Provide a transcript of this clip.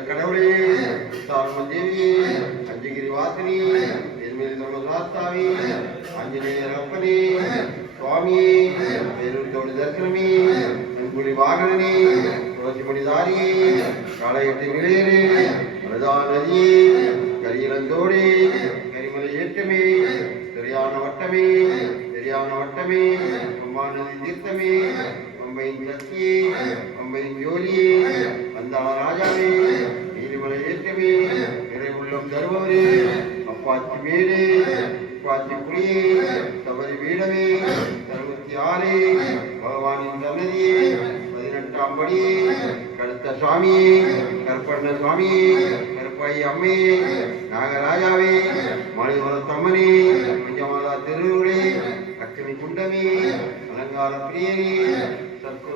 கடவுளே சாரம தேவியே அஞ்சகிரி வாசினி என்மேல் தர்மசாஸ்தாவி ஆஞ்சநேயர் அப்பனே சுவாமியே பேரூர் தரிசனமே நன்குடி வாகனனே துளசிமணிதாரியே காளையத்தை நிலையரே மருதா நதியே கரியலந்தோடே கரிமலை ஏற்றமே சரியான வட்டமே சரியான வட்டமே அம்மா நதி தீர்த்தமே பம்பையின் சக்தியே ஜோலியே நிறைவுள்ளம் தருபவரே அப்பாச்சி மேலே அப்பாச்சி புலியே தவறி வீடமே அறுபத்தி ஆறே பகவானின் சன்னதியே பதினெட்டாம் படியே கருத்த சுவாமியே கற்பண்ண சுவாமியே கருப்பாயி அம்மே நாகராஜாவே மணிவரத்தம்மனே பஞ்சமாதா திருவுரே லட்சுமி குண்டமே அலங்கார பிரியனே சத்குருநாதனே